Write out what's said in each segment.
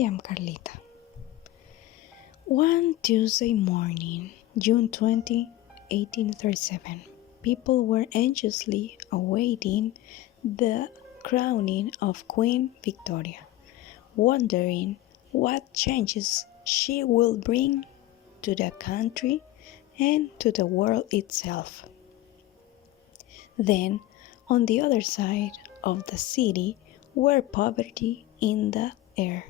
am Carlita. One Tuesday morning, June 20, 1837, people were anxiously awaiting the crowning of Queen Victoria, wondering what changes she will bring to the country and to the world itself. Then, on the other side of the city, were poverty in the air.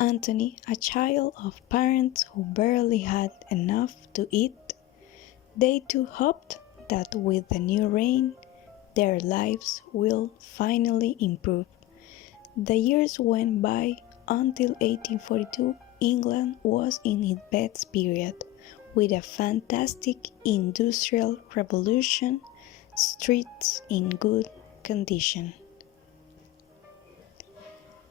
Anthony, a child of parents who barely had enough to eat, they too hoped that with the new reign, their lives will finally improve. The years went by until 1842. England was in its best period, with a fantastic industrial revolution, streets in good condition.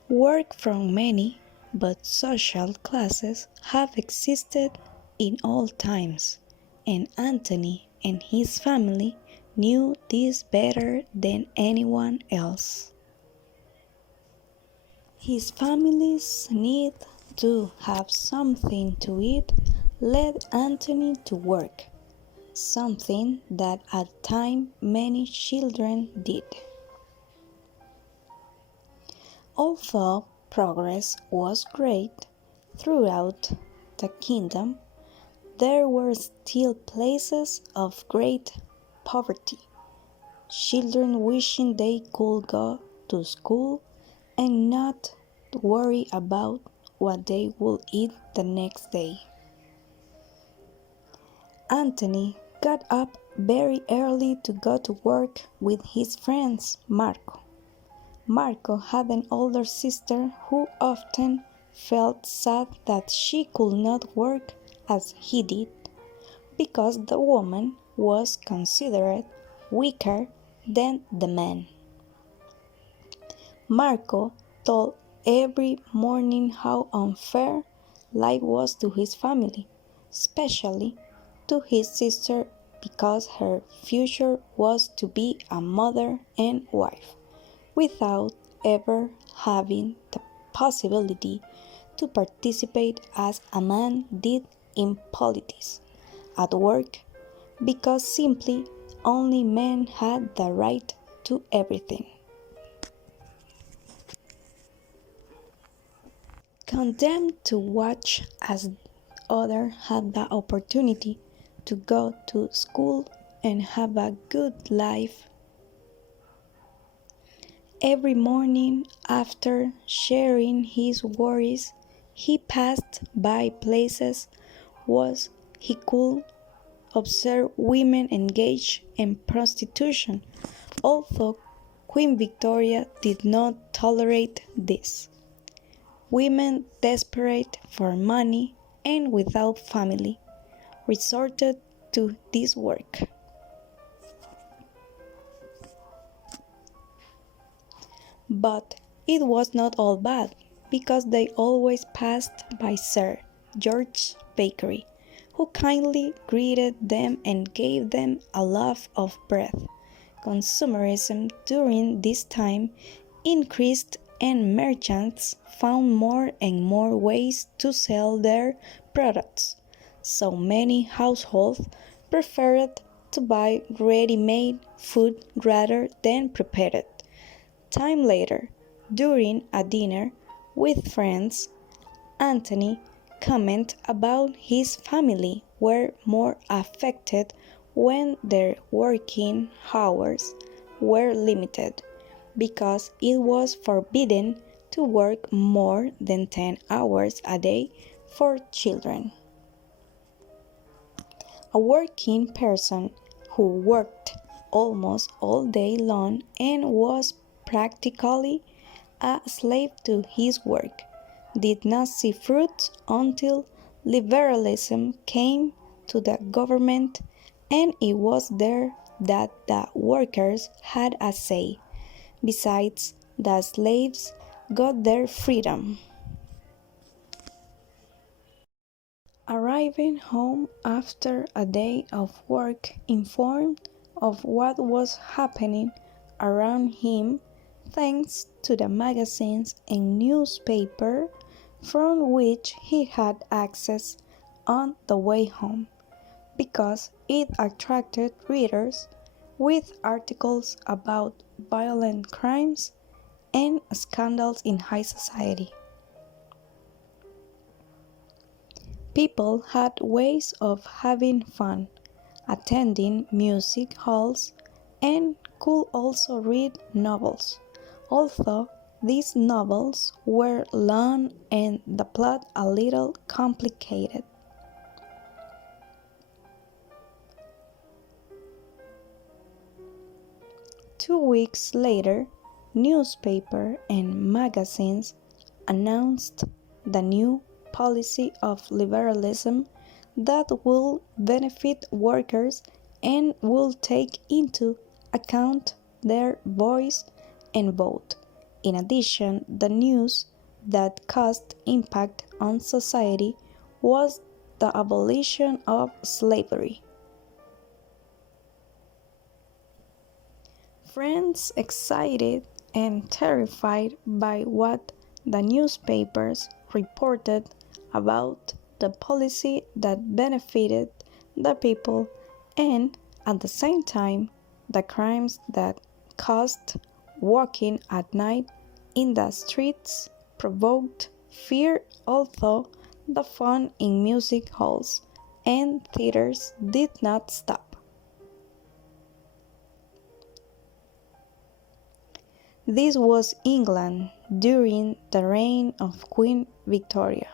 Work from many but social classes have existed in all times, and Anthony and his family knew this better than anyone else. His family's need to have something to eat led Anthony to work, something that at the time many children did. Although progress was great throughout the kingdom, there were still places of great poverty, children wishing they could go to school and not worry about what they would eat the next day. Anthony got up very early to go to work with his friend Marco. Marco had an older sister who often felt sad that she could not work as he did, because the woman was considered weaker than the man. Marco told every morning how unfair life was to his family, especially to his sister, because her future was to be a mother and wife, without ever having the possibility to participate as a man did in politics, at work, because simply only men had the right to everything. Condemned to watch as others had the opportunity to go to school and have a good life, every morning after sharing his worries, he passed by places where he could observe women engaged in prostitution, although Queen Victoria did not tolerate this. Women desperate for money and without family resorted to this work. But it was not all bad, because they always passed by Sir George's bakery, who kindly greeted them and gave them a loaf of bread. Consumerism during this time increased, and merchants found more and more ways to sell their products, so many households preferred to buy ready-made food rather than prepare it. Time later, during a dinner with friends, Anthony commented about his family were more affected when their working hours were limited, because it was forbidden to work more than 10 hours a day for children. A working person who worked almost all day long and was practically a slave to his work did not see fruits until liberalism came to the government, and it was there that the workers had a say. Besides, the slaves got their freedom. Arriving home after a day of work, informed of what was happening around him, thanks to the magazines and newspaper, from which he had access on the way home, because it attracted readers with articles about violent crimes and scandals in high society. People had ways of having fun, attending music halls, and could also read novels, although these novels were long and the plot a little complicated. Two weeks later, newspapers and magazines announced the new policy of liberalism that will benefit workers and will take into account their voice and vote. In addition, the news that caused impact on society was the abolition of slavery. Friends, excited and terrified by what the newspapers reported about the policy that benefited the people and, at the same time, the crimes that caused walking at night in the streets provoked fear, although the fun in music halls and theaters did not stop. This was England during the reign of Queen Victoria.